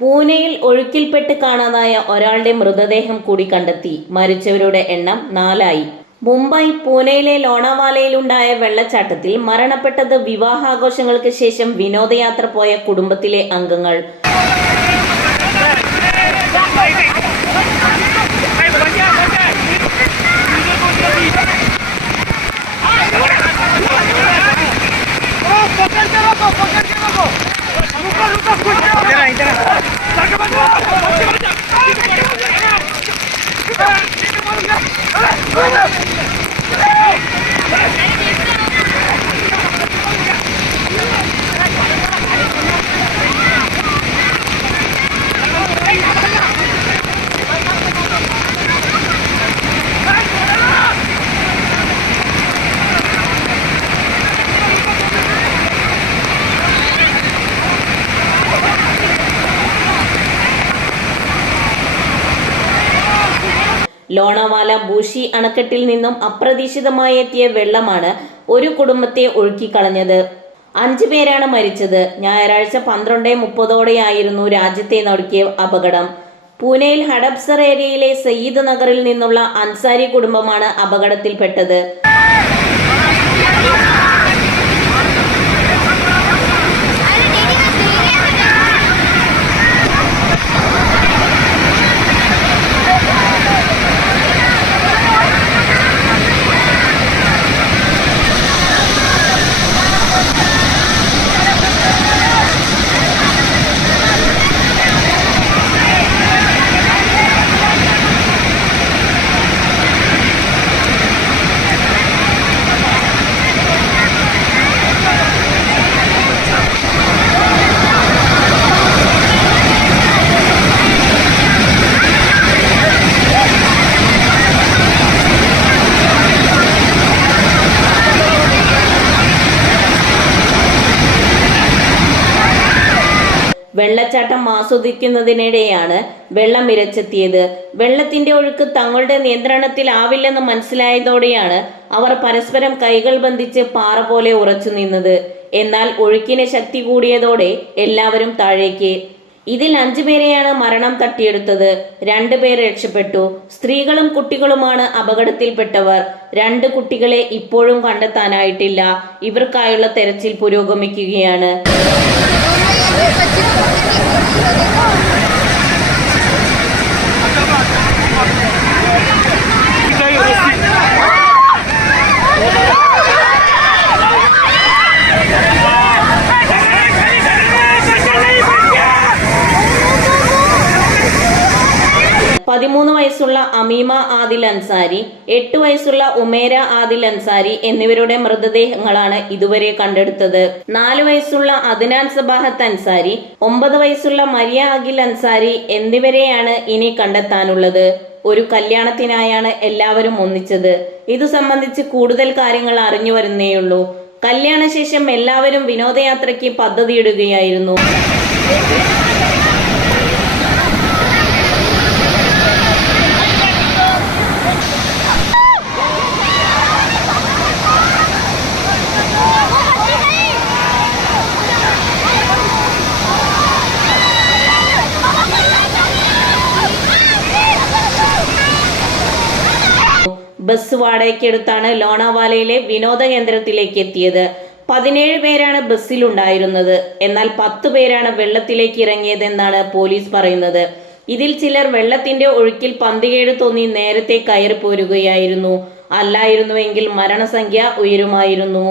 പൂനെയിൽ ഒഴുക്കിൽപ്പെട്ട് കാണാതായ ഒരാളുടെ മൃതദേഹം കൂടി കണ്ടെത്തി. മരിച്ചവരുടെ എണ്ണം നാലായി. മുംബൈ പൂനെയിലെ ലോണാവാലയിലുണ്ടായ വെള്ളച്ചാട്ടത്തിൽ മരണപ്പെട്ടത് വിവാഹാഘോഷങ്ങൾക്ക് ശേഷം വിനോദയാത്ര പോയ കുടുംബത്തിലെ അംഗങ്ങൾ. Hey! ലോണാവാല ബൂഷി അണക്കെട്ടിൽ നിന്നും അപ്രതീക്ഷിതമായി എത്തിയ വെള്ളമാണ് ഒരു കുടുംബത്തെ ഒഴുക്കിക്കളഞ്ഞത്. അഞ്ചു പേരാണ് മരിച്ചത്. ഞായറാഴ്ച പന്ത്രണ്ട് മുപ്പതോടെയായിരുന്നു രാജ്യത്തെ നടുക്കിയ അപകടം. പൂനെയിൽ ഹഡപ്സർ ഏരിയയിലെ സയ്യിദ് നഗറിൽ നിന്നുള്ള അൻസാരി കുടുംബമാണ് അപകടത്തിൽപ്പെട്ടത്. വെള്ളച്ചാട്ടം ആസ്വദിക്കുന്നതിനിടെയാണ് വെള്ളം ഇരച്ചെത്തിയത് വെള്ളത്തിന്റെ ഒഴുക്ക് തങ്ങളുടെ നിയന്ത്രണത്തിൽ ആവില്ലെന്ന് മനസ്സിലായതോടെയാണ് അവർ പരസ്പരം കൈകൾ ബന്ധിച്ച് പാറ പോലെ ഉറച്ചു നിന്നത്. എന്നാൽ ഒഴുക്കിന് ശക്തി കൂടിയതോടെ എല്ലാവരും താഴേക്ക്. ഇതിൽ അഞ്ചു പേരെയാണ് മരണം തട്ടിയെടുത്തത്. രണ്ടുപേർ രക്ഷപ്പെട്ടു. സ്ത്രീകളും കുട്ടികളുമാണ് അപകടത്തിൽപ്പെട്ടവർ. രണ്ട് കുട്ടികളെ ഇപ്പോഴും കണ്ടെത്താനായിട്ടില്ല. ഇവർക്കായുള്ള തെരച്ചിൽ പുരോഗമിക്കുകയാണ്. Спасибо. പതിമൂന്ന് വയസ്സുള്ള അമീമ ആദിൽ അൻസാരി എട്ട് വയസ്സുള്ള ഉമേര ആദിൽ അൻസാരി എന്നിവരുടെ മൃതദേഹങ്ങളാണ് ഇതുവരെ കണ്ടെടുത്തത്. നാല് വയസ്സുള്ള അദ്നാൻ സബാഹത്ത് അൻസാരി ഒമ്പത് വയസ്സുള്ള മരിയ അഖിൽ അൻസാരി എന്നിവരെയാണ് ഇനി കണ്ടെത്താനുള്ളത്. ഒരു കല്യാണത്തിനായാണ് എല്ലാവരും ഒന്നിച്ചത്. ഇതു സംബന്ധിച്ച് കൂടുതൽ കാര്യങ്ങൾ അറിഞ്ഞു വരുന്നേയുള്ളൂ. കല്യാണശേഷം എല്ലാവരും വിനോദയാത്രയ്ക്ക് പദ്ധതിയിടുകയായിരുന്നു. ബസ് വാടകയ്ക്കെടുത്താണ് ലോണാവാലയിലെ വിനോദ കേന്ദ്രത്തിലേക്ക് എത്തിയത് പതിനേഴ് പേരാണ് ബസ്സിലുണ്ടായിരുന്നത്. എന്നാൽ പത്ത് പേരാണ് വെള്ളത്തിലേക്ക് ഇറങ്ങിയതെന്നാണ് പോലീസ് പറയുന്നത്. ഇതിൽ ചിലർ വെള്ളത്തിന്റെ ഒഴുക്കിൽ പന്തികേട് തോന്നി നേരത്തെ കയറി പോരുകയായിരുന്നു. അല്ലായിരുന്നുവെങ്കിൽ മരണസംഖ്യ ഉയരുമായിരുന്നു.